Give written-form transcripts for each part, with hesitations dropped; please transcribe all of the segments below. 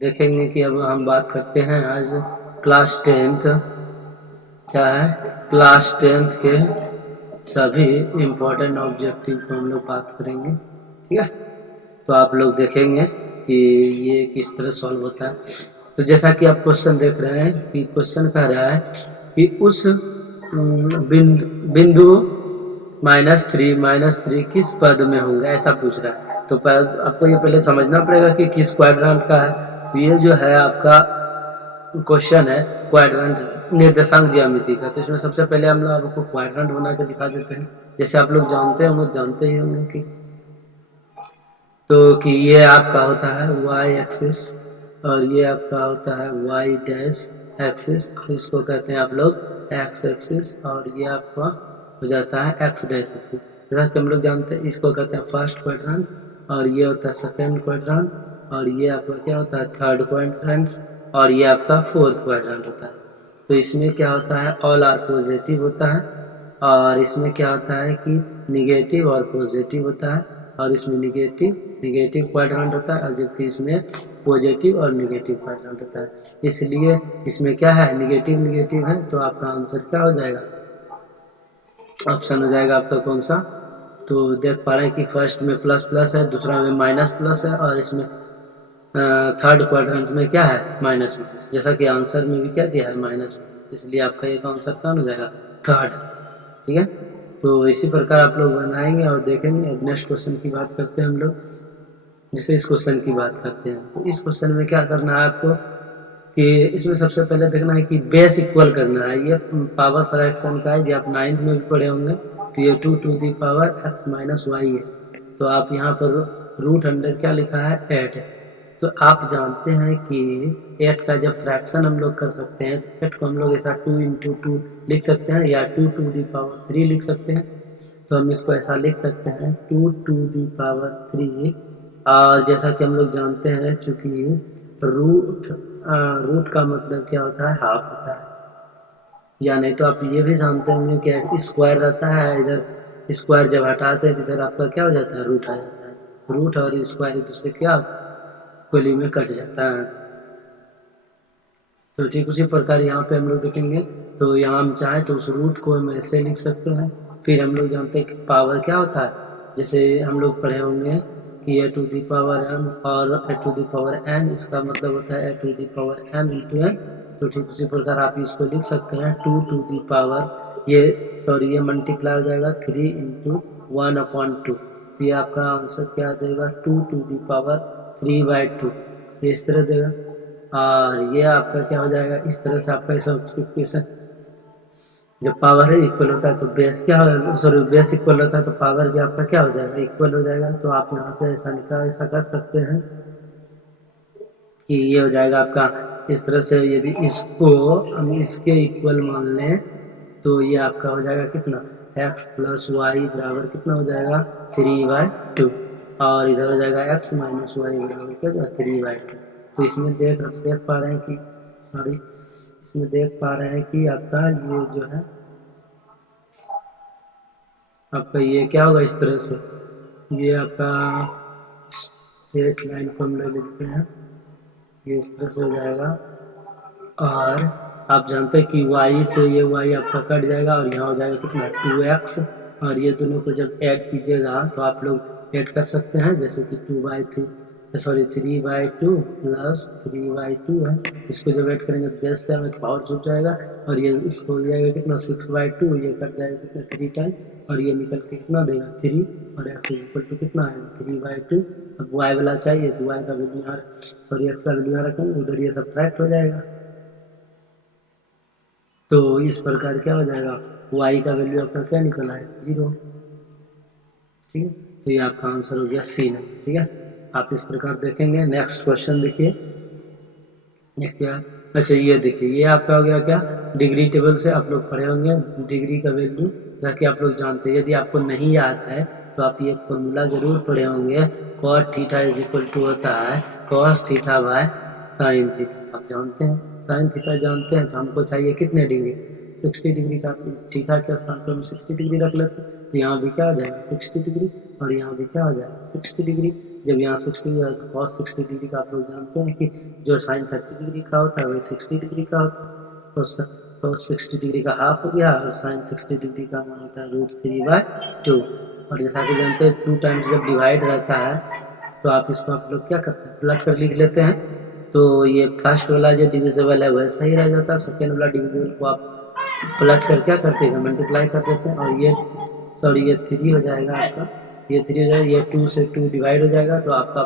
देखेंगे कि अब हम बात करते हैं आज क्लास टेंथ, क्या है, क्लास टेंथ के सभी इम्पोर्टेंट ऑब्जेक्टिव को हम लोग बात करेंगे। ठीक है, तो आप लोग देखेंगे कि ये किस तरह सॉल्व होता है। तो जैसा कि आप क्वेश्चन देख रहे हैं कि क्वेश्चन कह रहा है कि उस बिंदु -3 किस पद में होंगे, ऐसा पूछ रहा है। तो आपको ये पहले समझना पड़ेगा कि किस क्वाड्रेंट का है। तो ये जो है आपका क्वेश्चन है क्वाड्रेंट निर्देशांक ज्यामिति का। तो इसमें सबसे पहले हम लोग आपको क्वाड्रेंट बना के दिखा देते हैं। जैसे आप लोग जानते ही होंगे कि कि ये आपका होता है y एक्सिस और ये आपका होता है y डैश एक्सिस, इसको कहते हैं आप लोग x एक्सिस, और ये आपका हो जाता है x डैश एक्सिस। जैसा कि हम लोग जानते हैं इसको कहते हैं फर्स्ट क्वाड्रेंट, और ये होता है सेकेंड क्वाड्रेंट, और ये आपका क्या होता है थर्ड क्वाड्रेंट, और ये आपका फोर्थ क्वाड्रेंट होता है। तो इसमें क्या होता है ऑल आर पॉजिटिव होता है, और इसमें क्या होता है कि निगेटिव और पॉजिटिव होता है, और इसमें निगेटिव क्वाड्रेंट होता है, और जबकि इसमें पॉजिटिव और निगेटिव क्वाड्रेंट होता है। इसलिए इसमें क्या है निगेटिव है, तो आपका आंसर क्या हो जाएगा, ऑप्शन हो जाएगा आपका कौन सा। तो देख पा रहे हैं कि फर्स्ट में प्लस प्लस है, दूसरा में माइनस प्लस है, और इसमें थर्ड क्वाड्रेंट में क्या है माइनस माइनस, जैसा कि आंसर में भी क्या दिया है माइनस माइनस, इसलिए आपका एक आंसर कौन हो जाएगा थर्ड। ठीक है, तो इसी प्रकार आप लोग बनाएंगे और देखेंगे। अब नेक्स्ट क्वेश्चन की बात करते हैं हम लोग। जैसे इस क्वेश्चन की बात करते हैं, तो इस क्वेश्चन में क्या करना है आपको कि इसमें सबसे पहले देखना है कि बेस इक्वल करना है। ये पावर फ्रैक्शन का है, जो आप 9th में भी पढ़े होंगे। तो ये 2 to the power x minus y है। तो आप यहाँ पर रूट अंडर क्या लिखा है 8 है। तो आप जानते हैं कि 8 का जब फ्रैक्शन हम लोग कर सकते हैं, 8 को हम लोग ऐसा 2 इंटू 2 लिख सकते हैं, या 2 टू दी पावर 3 लिख सकते हैं। तो हम इसको ऐसा लिख सकते हैं 2 टू दी पावर 3। और जैसा कि हम लोग जानते हैं चूंकि रूट रूट का मतलब क्या होता है हाफ होता है, या नहीं तो आप ये भी जानते होंगे कि स्क्वायर रहता है, इधर स्क्वायर जब हटाते हैं इधर आपका क्या हो जाता है रूट आ जाता है। रूट और स्क्वायर एक दूसरे क्या कोली में कट जाता है। तो ठीक उसी प्रकार यहाँ पे हम लोग देखेंगे। तो यहाँ हम चाहें तो उस रूट को हम ऐसे लिख सकते हैं। फिर हम लोग जानते हैं कि पावर क्या होता है, जैसे हम लोग पढ़े होंगे कि a to the power m और a to the power n, इसका मतलब होता है a to the power m into n। तो ठीक उसी प्रकार आप इसको लिख सकते हैं 2 टू दी पावर ये मल्टीप्लाई हो जाएगा 3 इंटू 1/2। तो ये आपका आंसर क्या आ जाएगा 2 टू दी पावर 3/2, इस तरह देगा। और ये आपका क्या हो जाएगा, इस तरह से आपका इक्वेशन जब पावर है इक्वल होता है तो बेस क्या हो, सॉरी बेस इक्वल होता है तो पावर भी आपका क्या हो जाएगा इक्वल हो जाएगा। तो आप यहाँ से ऐसा कर सकते हैं कि ये हो जाएगा आपका इस तरह से। यदि इसको हम इसके इक्वल मान लें तो ये आपका हो जाएगा कितना x प्लस वाई बराबर कितना हो जाएगा 3/2, और इधर हो जाएगा x माइनस वाई बराबर क्या 3/2। तो इसमें देख पा रहे हैं कि इसमें देख पा रहे हैं कि आपका ये जो है आपका ये क्या होगा इस तरह से, ये आपका स्ट्रेट लाइन को हम लोग लिखते हैं, ये इस तरह से हो जाएगा। और आप जानते हैं कि y से ये y आपका कट जाएगा, और यहाँ हो जाएगा कितना 2x, और ये दोनों को जब ऐड कीजिएगा तो आप लोग ऐड कर सकते हैं, जैसे कि 3/2 प्लस 3/2 है। इसको जब ऐड करेंगे तो बेस से हमें पावर छूट जाएगा, और ये इसको हो जाएगा कितना 6/2, ये कट जाएगा कितना 3 टाइम, और ये निकल के कितना देगा 3, और x इक्वल टू कितना है 3/2। अब y वाला चाहिए तो y का वैल्यू यहाँ x का वैल्यू यहाँ रखेंगे, उधर ये सब्ट्रैक्ट हो जाएगा। तो इस प्रकार क्या हो जाएगा y का वैल्यू आपका क्या निकला है 0। ठीक है, तो ये आपका आंसर हो गया सी नहीं। ठीक है, आप इस प्रकार देखेंगे। नेक्स्ट क्वेश्चन देखिए, ये क्या, अच्छा ये देखिए ये आपका हो गया क्या डिग्री टेबल से आप लोग पढ़े होंगे डिग्री का वैल्यू, ताकि आप लोग जानते हैं। यदि आपको नहीं याद है तो आप ये फॉर्मूला जरूर पढ़े होंगे, cos theta is equal to होता है cos theta by sine theta. आप जानते हैं साइन थीटा जानते हैं, तो हमको चाहिए कितने डिग्री 60 डिग्री का। थीटा के स्थान पर हम 60 डिग्री रख लेते हैं, तो यहाँ भी क्या हो जाएगा 60 डिग्री, और यहाँ भी क्या हो जाएगा 60 डिग्री। जब यहाँ 60 है तो cos 60 डिग्री का आप लोग जानते हैं कि जो sin 30 डिग्री का होता है वही 60 डिग्री का होता है। तो 60 डिग्री का हाफ हो गया और sin 60 डिग्री का मान होता है √3/2। और जैसा कि जानते हैं 2 टाइम्स जब डिवाइड रहता है तो आप इसको आप लोग क्या करते हैं, प्लट कर लिख लेते हैं। तो ये फर्स्ट वाला जो डिविजिबल है वैसा ही रह जाता है, सेकेंड वाला डिविजिबल को आप पलट कर क्या करते हैं, मल्टीप्लाई कर देते हैं। और ये सॉरी ये 3 हो जाएगा आपका, ये 3 हो जाएगा, ये 2 से 2 डिवाइड हो जाएगा। तो आपका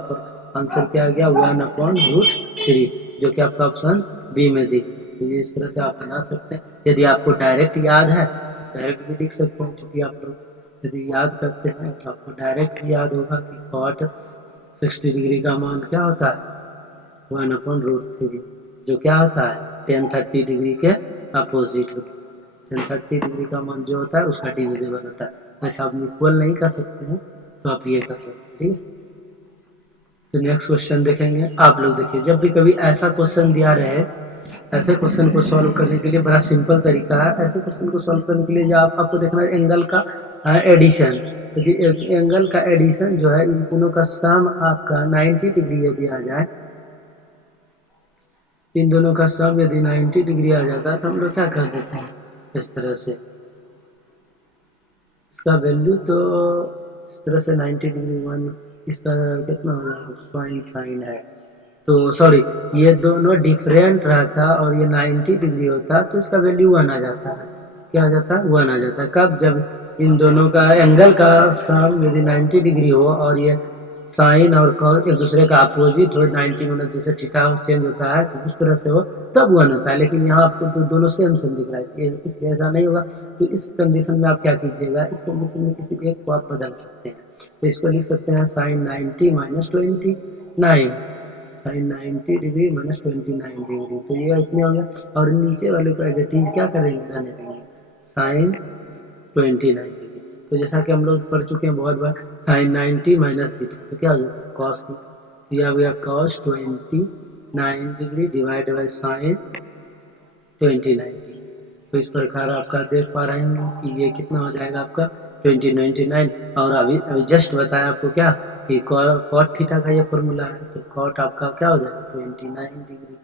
आंसर क्या आ गया 1/√3, जो कि आपका ऑप्शन बी में दी। तो ये इस तरह से आप बना सकते हैं। यदि आपको डायरेक्ट याद है डायरेक्ट भी लिख सकते हैं, क्योंकि आप लोग यदि याद करते हैं तो आपको डायरेक्ट भी याद होगा कि cot 60 डिग्री का मान क्या होता है 1/√3, जो क्या होता है tan 30 डिग्री के अपोजिट होता है। tan 30 डिग्री का मान जो होता है उसका डिविजिबल होता है। वैसे आप इक्वल नहीं कर सकते हैं तो आप ये कर सकते हैं, ठीक है। तो नेक्स्ट क्वेश्चन देखेंगे। आप लोग देखिए, जब भी कभी ऐसा क्वेश्चन दिया रहे, ऐसे क्वेश्चन को सॉल्व करने के लिए बड़ा सिंपल तरीका है। ऐसे क्वेश्चन को सॉल्व करने के लिए आपको देखना है एंगल का एडिशन। यदि एंगल का एडिशन जो है, इन दोनों का सम आपका 90 डिग्री यदि आ जाए, इन दोनों का सम यदि 90 डिग्री आ जाता है तो हम लोग क्या कर देते हैं इस तरह से, इसका वैल्यू तो इस तरह से 90 डिग्री 1, इसका कितना हो जाएगा साइन है। तो सॉरी, ये दोनों डिफरेंट रहता और ये 90 डिग्री होता तो इसका वैल्यू 1 आ जाता है। क्या आ जाता है 1 आ जाता है। कब, जब इन दोनों का एंगल का सम यदि 90 डिग्री हो और ये साइन और कॉस एक दूसरे का अपोजिट हो, 90 मतलब जैसे थीटा चेंज होता है तो उस तरह से हो, तब 1 होता है। लेकिन यहाँ आपको तो दोनों सेम सेम दिख रहा है, इसलिए ऐसा नहीं होगा। तो इस कंडीशन में आप क्या कीजिएगा, इस कंडीशन में किसी एक को आप बदल सकते हैं। तो इसको लिख सकते हैं sin 90 - 29, sin 90 डिग्री - 29 डिग्री। तो ये इतने हो गया। और नीचे वाले को एज इट इज क्या करेंगे, रहने देंगे sin 29 डिग्री। तो जैसा कि हम लोग पढ़ चुके हैं बहुत बार, sin 90 - थीटा तो क्या हो जाएगा cos थीटा। दिया हुआ cos 29 degree divide by sin 29 degree. तो इस प्रकार आपका देख पा रहे हैं कि ये कितना हो जाएगा आपका 2099। और अभी जस्ट बताया आपको क्या कि cot थीटा का ये फॉर्मूला है। तो cot आपका क्या हो जाएगा 29 डिग्री,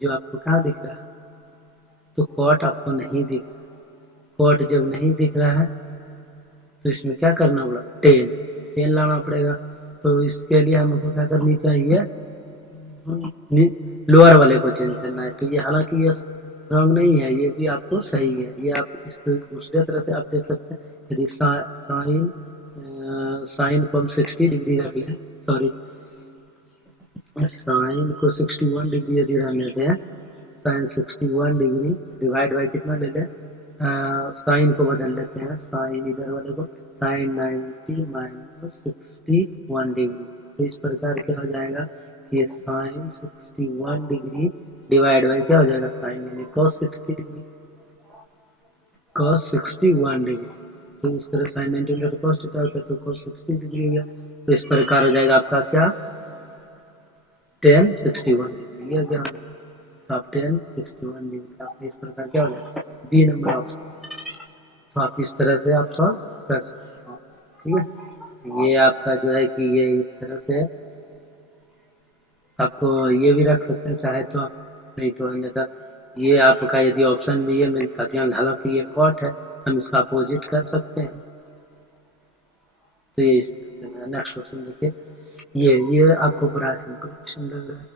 जो आपको कहाँ दिख रहा है। तो cot आपको नहीं दिख रहा। cot जब नहीं दिख रहा है तो इसमें क्या करना होगा, टेन लाना पड़ेगा। तो इसके लिए हमको क्या करनी चाहिए, लोअर वाले को चेंज करना है। तो ये हालांकि ये रॉन्ग नहीं है, ये भी आपको सही है। ये आप इसको दूसरे तरह से आप देख सकते हैं। यदि साइन को हम 60 डिग्री रख लें, सॉरी साइन को 61 डिग्री यदि रख लेते हैं, साइन 61 डिग्री डिवाइड बाई कितना लेते हैं, साइन को बदल लेते हैं, साइन इधर वाले को साइन 90 - 61 डिग्री। तो इस प्रकार क्या हो जाएगा, ये साइन 61 डिग्री डिवाइड बाई क्या हो जाएगा साइन यानी cos 60 डिग्री, cos 61 डिग्री। तो इस तरह साइन 90 का cos थीटा होता है तो cos 60 डिग्री हो गया। तो इस प्रकार हो जाएगा आपका क्या tan 61 डिग्री। यह क्या तो आप tan 61 डिग्री आप इस प्रकार क्या हो जाएगा बी नंबर ऑप्शन। तो आप इस तरह से आप सॉल्व कर सकते हो, ठीक है। ये आपका जो है कि ये इस तरह से आपको ये भी रख सकते हैं चाहे तो आप, नहीं तो अन्यथा ये आपका यदि ऑप्शन में ये मिलता ध्यान, हालांकि ये cot है हम इसका अपोजिट कर सकते हैं। तो ये इस तरह से। नेक्स्ट क्वेश्चन देखिए, ये आपको बड़ा सिंपल क्वेश्चन लग रहा है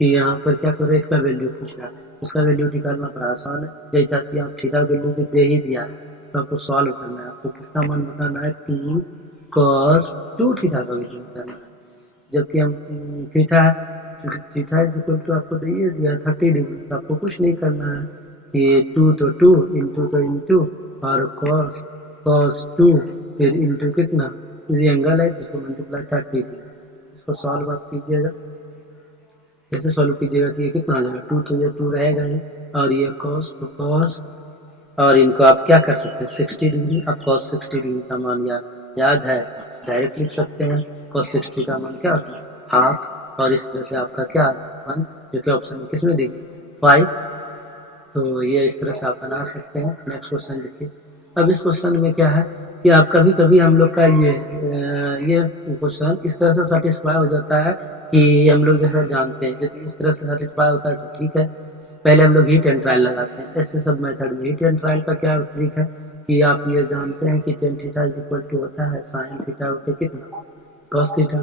कि यहाँ पर क्या कर रहे हैं, इसका वैल्यू पूछ रहा है। उसका वैल्यू निकालना बड़ा आसान है। जैसा कि आप थीटा वैल्यू भी दे ही दिया है तो आपको सॉल्व करना है। आपको किसका मान बताना है 2 cos 2 थीटा का वैल्यू बताना है। जबकि हम थीटा है, थीटा इज इक्वल टू आपको दे दिया 30 डिग्री। तो आपको कुछ नहीं करना है, ये 2 तो 2 इंटू तो इंटू और cos 2 फिर इंटू कितना, ये एंगल है जिसको मल्टीप्लाई 30 किया। इसको सॉल्व आप कीजिएगा, ऐसे सॉल्व कीजिएगा तो ये कितना आ जाएगा 2 तो ये 2 रहेगा ही, और ये cos तो cos, और इनको आप क्या कर सकते हैं 60 डिग्री। अब cos 60 डिग्री का मान याद है, डायरेक्ट लिख सकते हैं। cos 60 का मान क्या होता है हाफ, और इस तरह से आपका क्या 1, जो कि ऑप्शन में किसमें देंगे 5। तो ये इस तरह से आप बना सकते हैं। नेक्स्ट क्वेश्चन देखिए, अब इस क्वेश्चन में क्या है कि आप कभी कभी हम लोग का ये क्वेश्चन इस तरह से सेटिस्फाई हो जाता है कि हम लोग जैसा जानते हैं, यदि इस तरह से सेटिस्फाई होता है तो ठीक है, पहले हम लोग हीट एंड ट्रायल लगाते हैं। ऐसे सब मेथड में हीट एंड ट्रायल का क्या ट्रिक है कि आप ये जानते हैं कि tan theta is equal to होता है साइन थीटा बटे कितना कॉस थीटा,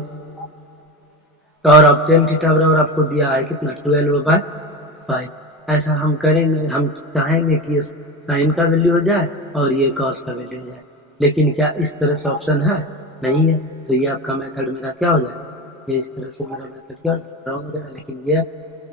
तो और अब टेन थीटा बराबर आपको दिया है कितना 12/5। ऐसा हम करेंगे, हम चाहेंगे कि ये साइन का वैल्यू हो जाए और ये कॉस का वैल्यू हो जाए, लेकिन क्या इस तरह से ऑप्शन है? नहीं है। तो ये आपका मेथड मेरा क्या हो जाए, ये इस तरह से मेरा मेथड क्या रॉन्ग हो जाएगा। लेकिन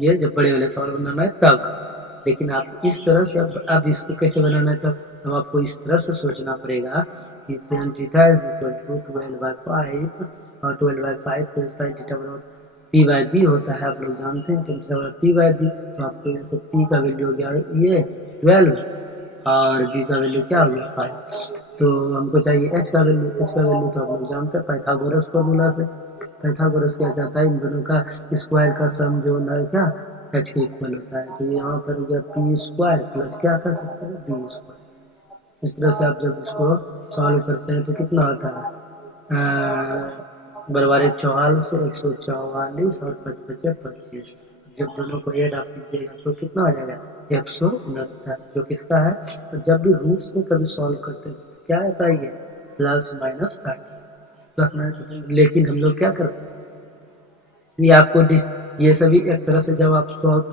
ये जब बड़े वाले सवाल बनाना है तब, लेकिन आप इस तरह से अब इसको कैसे बनाना है तब आपको इस तरह से सोचना पड़ेगा कि tan theta is equal to 12/5 और 12/5 को साइन थीटा बराबर पी बाई बी होता है, आप लोग जानते हैं टेन थीटा बराबर पी बाई बी। तो आपको यहाँ से पी का वैल्यू हो गया ये 12 और बी का वैल्यू क्या हो गया 5। तो हमको चाहिए एच का वैल्यू, एच का वैल्यू तो आप लोग जानते हैं पाइथागोरस फॉर्मूला से। पाइथागोरस क्या कहता है, इन दोनों का स्क्वायर का सम जो है क्या एच के इक्वल होता है। तो यहाँ पर हो गया पी स्क्वायर प्लस क्या कर सकते हैं बी स्क्वायर। इस तरह से आप जब इसको सॉल्व करते हैं तो कितना आता है बरबारे 44 144 और 55 25। जब दोनों को ऐड आप कीजिएगा तो कितना आ जाएगा 169, जो किसका है। तो जब भी रूट्स में कभी सॉल्व करते हैं तो क्या आता है ये प्लस माइनस 30, लेकिन हम लोग क्या करते हैं ये आपको ये सभी एक तरह से जब आप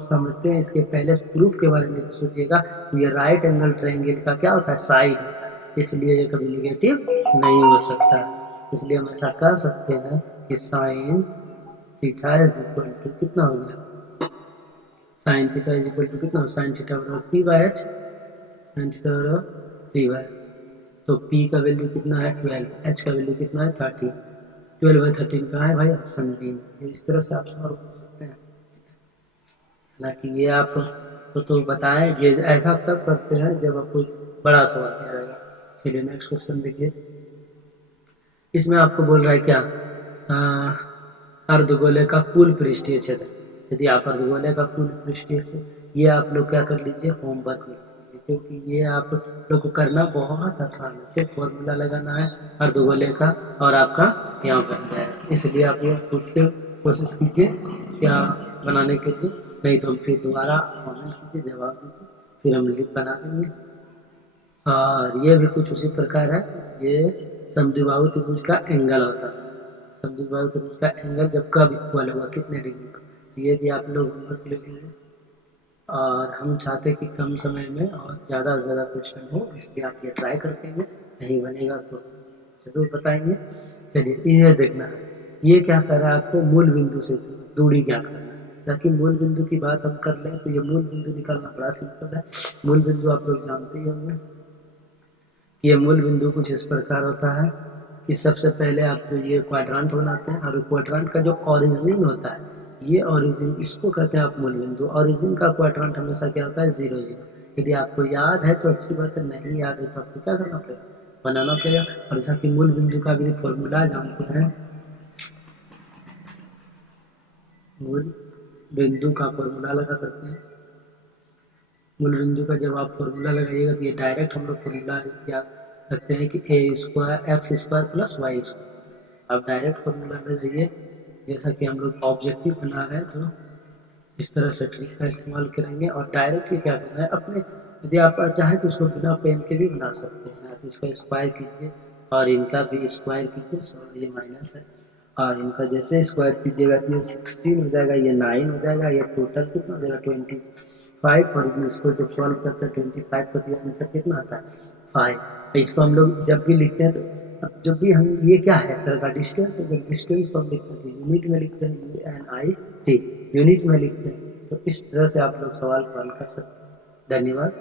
समझते हैं, इसके पहले प्रूफ के बारे में सोचिएगा तो ये राइट एंगल ट्रायंगल का क्या होता है साइन होता है, इसलिए ये कभी निगेटिव नहीं हो सकता। इसलिए हम ऐसा कर सकते हैं कि sine theta is equal to कितना हो गया, sine theta is equal to कितना हो, साइन थीटा बराबर p by h, sine theta बराबर पी बाई एच। तो पी का वैल्यू कितना है 12, एच का वैल्यू कितना है 30। 12/13 कहाँ है भाई ऑप्शन बी। इस तरह से आप सॉल्व कर सकते हैं। हालांकि ये आप तो बताएं, ये ऐसा तब करते हैं जब आपको बड़ा सवाल दिया जाएगा। चलिए नेक्स्ट क्वेश्चन देखिए, इसमें आपको बोल रहा है क्या अर्धगोले का कुल पृष्ठीय क्षेत्र। यदि आप अर्धगोले का कुल पृष्ठीय क्षेत्र, ये आप लोग क्या कर लीजिए होमवर्क में, क्योंकि ये आप लोग को करना बहुत आसान है, सिर्फ फॉर्मूला लगाना है अर्धगोले का और आपका यहाँ बन जाएगा। इसलिए आप ये खुद से कोशिश कीजिए क्या बनाने के लिए, नहीं तो फिर दोबारा कमेंट कीजिए जवाब दीजिए, फिर हम लिख बना देंगे। और ये भी कुछ उसी प्रकार है, ये समद्विबाहु त्रिभुज का एंगल होता है। समद्विबाहु त्रिभुज का एंगल जब कब इक्वल होगा कितने डिग्री का, तो ये भी आप लोग होमवर्क लिखेंगे। और हम चाहते कि कम समय में और ज़्यादा से ज़्यादा क्वेश्चन हो, इसलिए आप ये ट्राई करते हैं। नहीं बनेगा तो जरूर बताएंगे। चलिए ये देखना है, ये क्या कर रहा है आपको मूल बिंदु से दूरी क्या करना है, ताकि मूल बिंदु की बात हम कर लें तो ये मूल बिंदु निकालना बड़ा सिंपल है। मूल बिंदु आप लोग जानते ही होंगे, ये मूल बिंदु कुछ इस प्रकार होता है कि सबसे पहले आप जो ये क्वाड्रांट बनाते हैं और क्वाड्रांट का जो ओरिजिन होता है, ये ओरिजिन इसको कहते हैं आप मूल बिंदु। ओरिजिन का क्वाड्रांट हमेशा क्या होता है 0 0। यदि आपको याद है तो अच्छी बात है, नहीं याद है तो आपको क्या करना पड़ेगा बनाना पड़ेगा। और जैसा कि मूल बिंदु का भी फॉर्मूला जानते हैं, मूल बिंदु का फॉर्मूला लगा सकते हैं। मूल बिंदु का जब आप फॉर्मूला लगाइएगा तो ये डायरेक्ट हम लोग फॉर्मूला याद रखते हैं कि a square x square plus y square. आप डायरेक्ट फॉर्मूला लगाइए, जैसा कि हम लोग ऑब्जेक्टिव बना रहे हैं तो इस तरह से ट्रिक का इस्तेमाल करेंगे। और डायरेक्टली क्या करना है अपने, यदि आप चाहें तो इसको बिना पेन के भी बना सकते हैं। आप इसका स्क्वायर कीजिए और इनका भी स्क्वायर कीजिए, सॉरी ये माइनस है, और इनका जैसे स्क्वायर कीजिएगा तो ये 16 हो जाएगा, ये 9 हो जाएगा, ये टोटल कितना हो जाएगा 25। और इसको जब सॉल्व करते हैं 25 को दिया आंसर कितना आता है 5। तो इसको हम लोग जब भी लिखते हैं तो जब भी हम ये क्या है तरह का डिस्टेंस है, जब डिस्टेंस को हम लिखते हैं यूनिट में लिखते हैं UNIT यूनिट में लिखते हैं। तो इस तरह से आप लोग सवाल कर सकते हैं। धन्यवाद।